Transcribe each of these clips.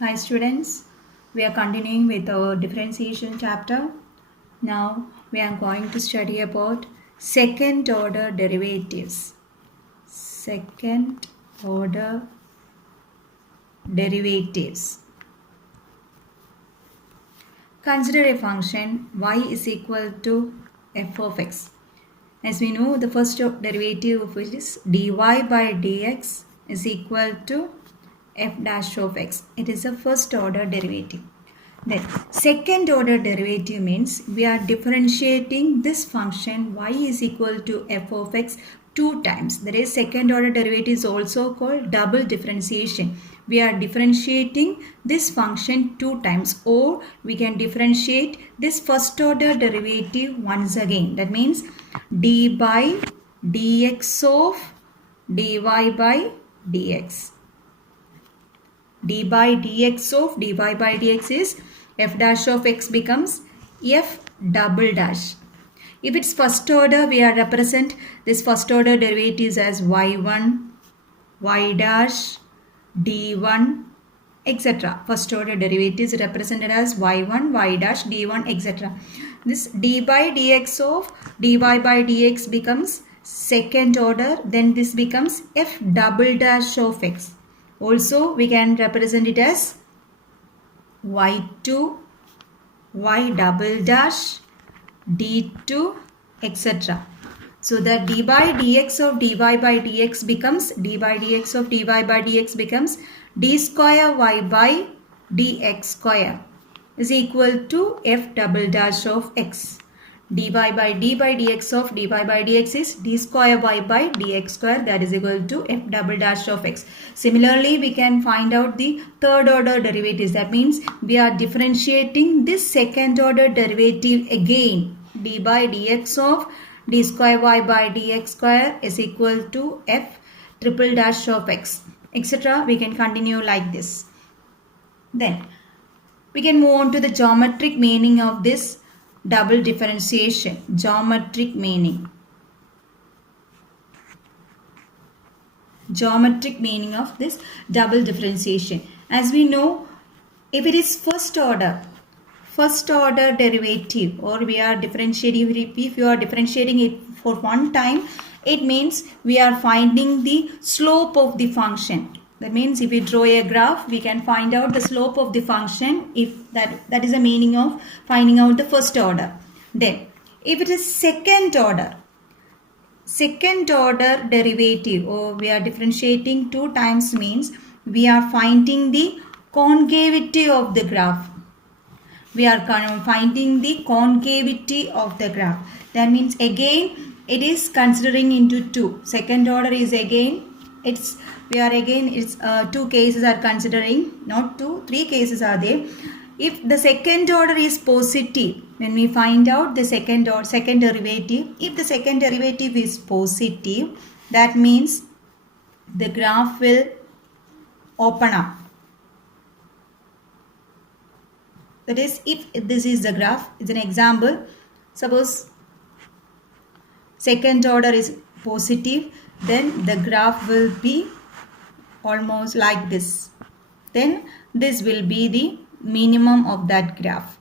Hi students, we are continuing with our differentiation chapter. Now we are going to study about second order derivatives. Second order derivatives. Consider a function y is equal to f of x. As we know, the first derivative of which is dy by dx is equal to f dash of x. It is a first order derivative. Then second order derivative means we are differentiating this function y is equal to f of x two times. That is, second order derivative is also called double differentiation. We are differentiating this function two times, or we can differentiate this first order derivative once again. That means d by dx of dy by dx. d by dx of dy by dx is f dash of x becomes f double dash. If it's first order, we are represent this first order derivatives as y1, y dash, d1, etc. First order derivatives represented as y1, y dash, d1, etc. This d by dx of dy by dx becomes second order, then this becomes f double dash of x. Also, we can represent it as y2, y double dash, d2, etc. So that d by dx of dy by dx becomes d by dx of dy by dx becomes d square y by dx square is equal to f double dash of x. dy by dx of dy by dx is d square y by dx square, that is equal to f double dash of x. Similarly, we can find out the third order derivatives. That means we are differentiating this second order derivative again. d by dx of d square y by dx square is equal to f triple dash of x, etc. We can continue like this. Then we can move on to the geometric meaning of this double differentiation. Geometric meaning. Geometric meaning of this double differentiation. As we know, if it is first order derivative, or we are differentiating, if you are differentiating it for one time, it means we are finding the slope of the function. That means if we draw a graph, we can find out the slope of the function. If that is the meaning of finding out the first order. Then if it is second order derivative, or we are differentiating two times, means we are finding the concavity of the graph. We are finding the concavity of the graph. That means again it is considering into two. Second order is again two cases are considering, not two, three cases are there. If the second order is positive, when we find out the second derivative, if the second derivative is positive, that means the graph will open up. That is, if this is the graph, it's an example. Suppose second order is positive, then the graph will be almost like this. Then this will be the minimum of that graph.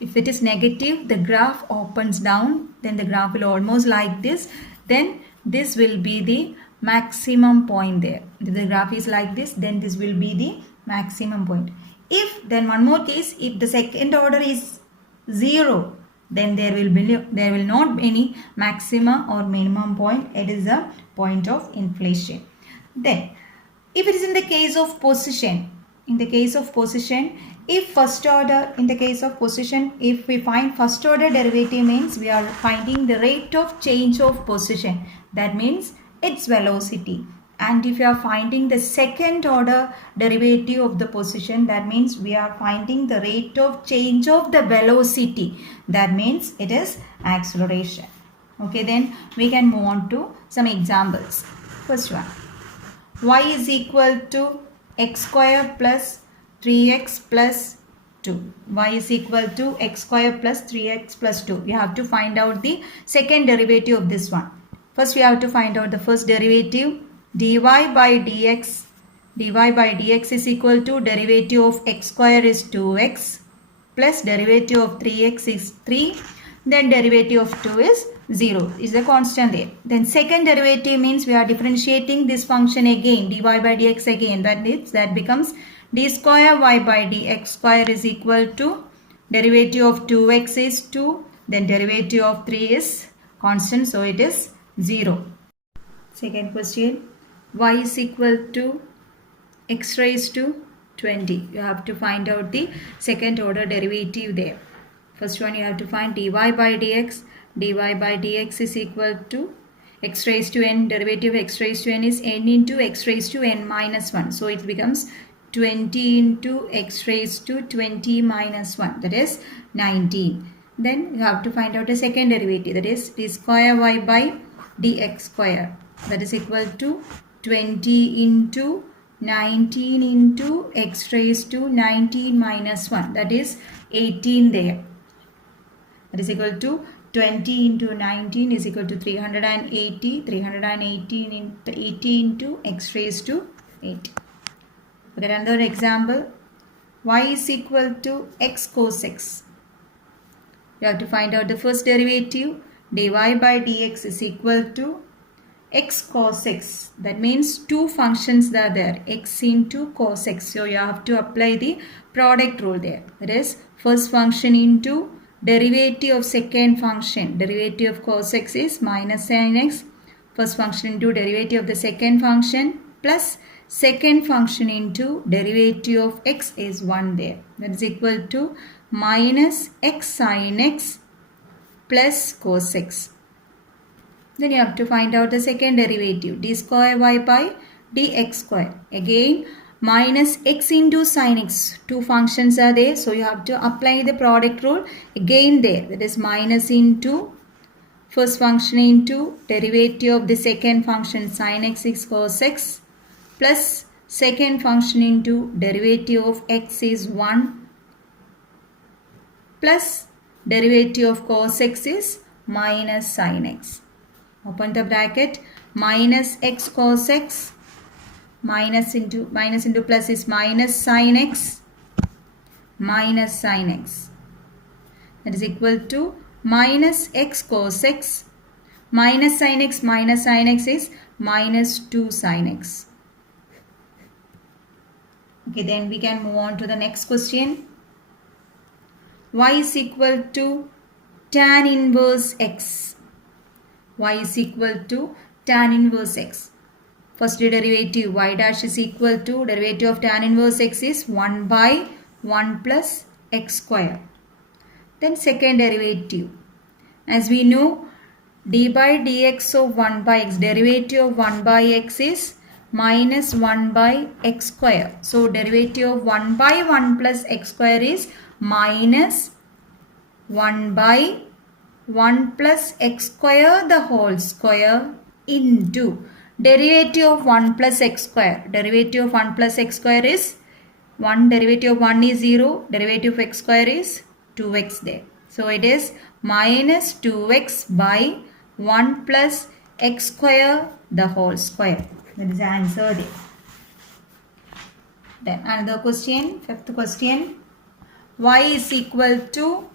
If it is negative, the graph opens down, then the graph will almost like this. Then this will be the maximum point there. If the graph is like this, then this will be the maximum point. If, then one more case, if the second order is 0, then there will not be any maxima or minimum point. It is a point of inflation. Then if it is in the case of position, if first order, if we find first order derivative, means we are finding the rate of change of position. That means its velocity. And if you are finding the second order derivative of the position, that means we are finding the rate of change of the velocity. That means it is acceleration. Okay, then we can move on to some examples. First one, y is equal to x square plus 3x plus 2. Y is equal to x square plus 3x plus 2. We have to find out the second derivative of this one. First we have to find out the first derivative. dy by dx dy by dx is equal to derivative of x square is 2x plus derivative of 3x is 3, then derivative of 2 is 0, is the constant there. Then second derivative means we are differentiating this function again, dy by dx again, that becomes d square y by dx square is equal to derivative of 2x is 2, then derivative of 3 is constant, so it is 0. Second question, y is equal to x raised to 20. You have to find out the second order derivative there. First one you have to find dy by dx. dy by dx is equal to x raised to n. Derivative of x raised to n is n into x raised to n minus 1. So it becomes 20 into x raised to 20 minus 1. That is 19. Then you have to find out the second derivative. That is d square y by dx square. That is equal to 20 into 19 into x raised to 19 minus 1. That is 18 there. That is equal to 20 into 19 is equal to 380. 318 into 80 into x raised to 8. Look at another example. Y is equal to x cos x. You have to find out the first derivative. dy by dx is equal to x cos x. That means two functions are there, x into cos x. So you have to apply the product rule there. That is first function into derivative of second function. Derivative of cos x is minus sin x. First function into derivative of the second function plus second function into derivative of x is 1 there. That is equal to minus x sin x plus cos x. Then you have to find out the second derivative, d square y by dx square. Again minus x into sin x. Two functions are there, so you have to apply the product rule again there. That is minus into first function into derivative of the second function sin x is cos x plus second function into derivative of x is 1 plus derivative of cos x is minus sin x. Open the bracket, minus x cos x, minus into plus is minus sin x, minus sin x. That is equal to minus x cos x, minus sin x is minus 2 sin x. Okay, then we can move on to the next question. Y is equal to tan inverse x. Y is equal to tan inverse x. First derivative y dash is equal to derivative of tan inverse x is 1 by 1 plus x square. Then second derivative. As we know, d by dx of 1 by x, derivative of 1 by x is minus 1 by x square. So derivative of 1 by 1 plus x square is minus 1 by 1 plus x square the whole square into derivative of 1 plus x square. Derivative of 1 plus x square is 1, derivative of 1 is 0, derivative of x square is 2x there. So it is minus 2x by 1 plus x square the whole square. That is the answer there. Then another question, fifth question. Y is equal to,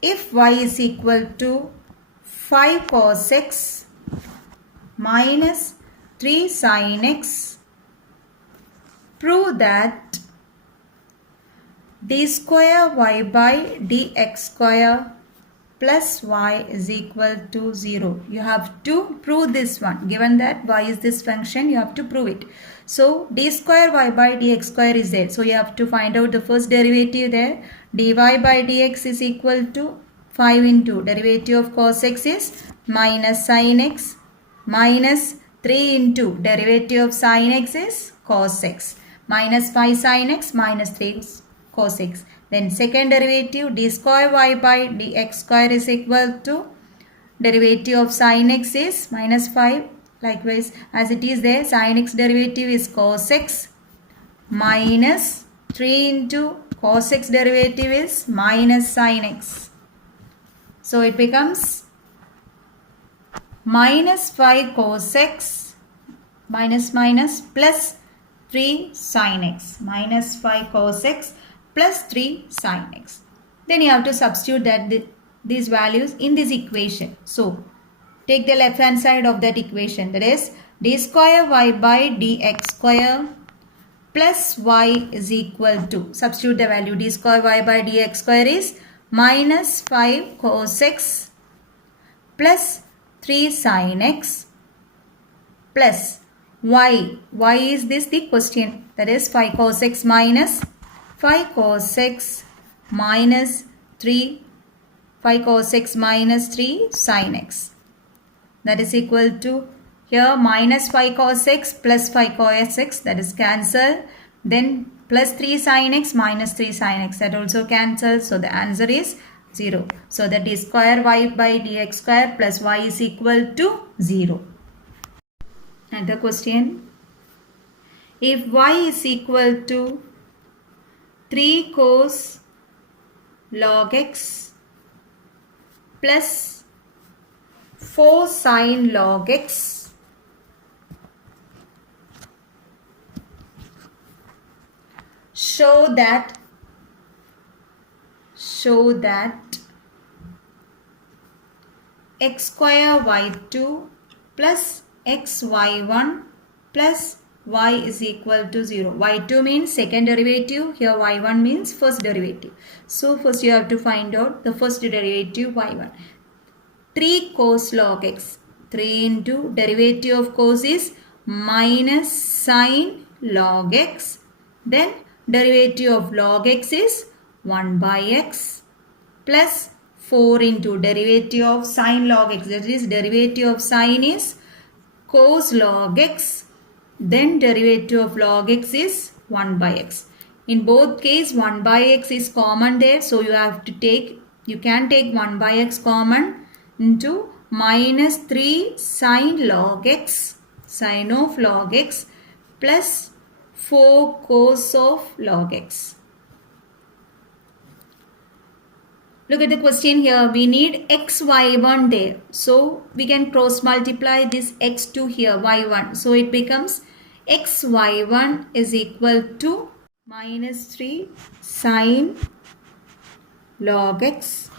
if y is equal to 5 cos x minus 3 sin x, prove that d square y by dx square plus y is equal to 0. You have to prove this one. Given that y is this function, you have to prove it. So d square y by dx square is there. So you have to find out the first derivative there. dy by dx is equal to 5 into derivative of cos x is minus sin x minus 3 into derivative of sin x is cos x minus 5 sin x minus 3 cos x. Then second derivative d square y by dx square is equal to derivative of sin x is minus 5. Likewise as it is there, sin x derivative is cos x minus 3 into cos x derivative is minus sin x. So it becomes minus 5 cos x minus minus plus 3 sin x minus 5 cos x plus 3 sin x. Then you have to substitute these values in this equation. So take the left hand side of that equation, that is d square y by dx square plus y is equal to, substitute the value, d square y by dx square is minus 5 cos x plus 3 sin x plus y. Y is this the question, that is 5 cos x minus 5 cos x minus 3, 5 cos x minus 3 sin x. That is equal to, here minus 5 cos x plus 5 cos x, that is cancel. Then plus 3 sin x minus 3 sin x, that also cancels. So the answer is 0. So that d square y by dx square plus y is equal to 0. Another question. If y is equal to 3 cos log x plus 4 sin log x, show that x square y2 plus xy1 plus y is equal to 0. y2 means second derivative, here y1 means first derivative. So first you have to find out the first derivative y1. 3 cos log x, 3 into derivative of cos is minus sin log x, then derivative of log x is 1 by x plus 4 into derivative of sin log x, that is derivative of sin is cos log x, then derivative of log x is 1 by x. In both case 1 by x is common there, so you can take 1 by x common into minus 3 sin log x, sin of log x plus 4 cos of log x. Look at the question here. We need xy1 there. So we can cross multiply this x2 here, y1. So it becomes xy1 is equal to minus 3 sin log x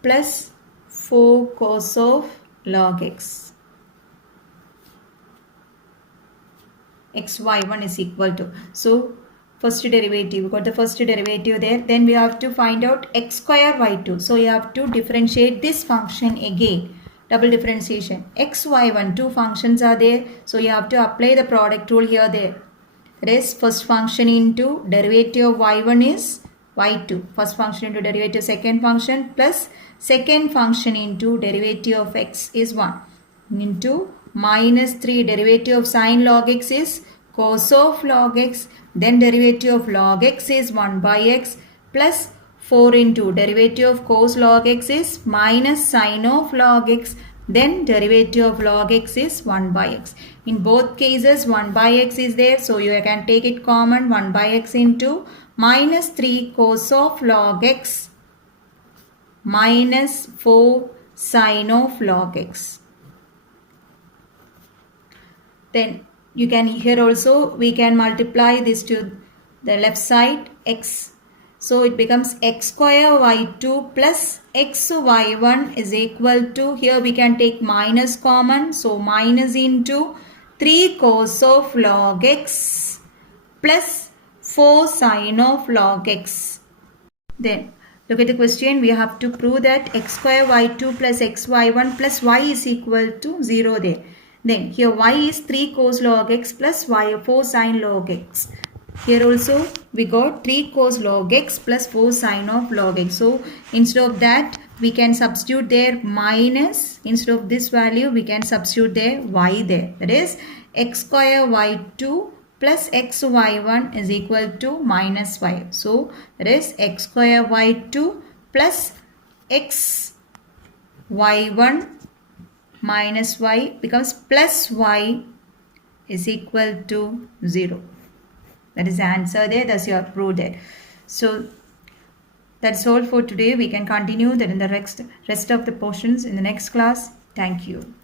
plus 4 cos of log x. xy1 is equal to, so first derivative, we got the first derivative there. Then we have to find out x square y2. So you have to differentiate this function again. Double differentiation. x, y1, two functions are there. So you have to apply the product rule here there. That is first function into derivative of y1 is y2. First function into derivative second function plus second function into derivative of x is 1. Into minus 3 derivative of sin log x is cos of log x, then derivative of log x is 1 by x plus 4 into derivative of cos log x is minus sin of log x, then derivative of log x is 1 by x. In both cases 1 by x is there, so you can take it common, 1 by x into minus 3 cos of log x minus 4 sin of log x. Then you can here also we can multiply this to the left side x. So it becomes x square y2 plus xy1 is equal to, here we can take minus common. So minus into 3 cos of log x plus 4 sin of log x. Then look at the question. We have to prove that x square y2 plus xy1 plus y is equal to 0 there. Then here y is 3 cos log x plus y 4 sin log x. Here also we got 3 cos log x plus 4 sin of log x. So instead of that we can substitute there minus, instead of this value we can substitute there y there. That is x square y2 plus xy1 is equal to minus y. So that is x square y2 plus xy1 minus y becomes plus y is equal to 0. That is the answer there. Thus you have proved it. So that's all for today. We can continue that in the rest of the portions in the next class. Thank you.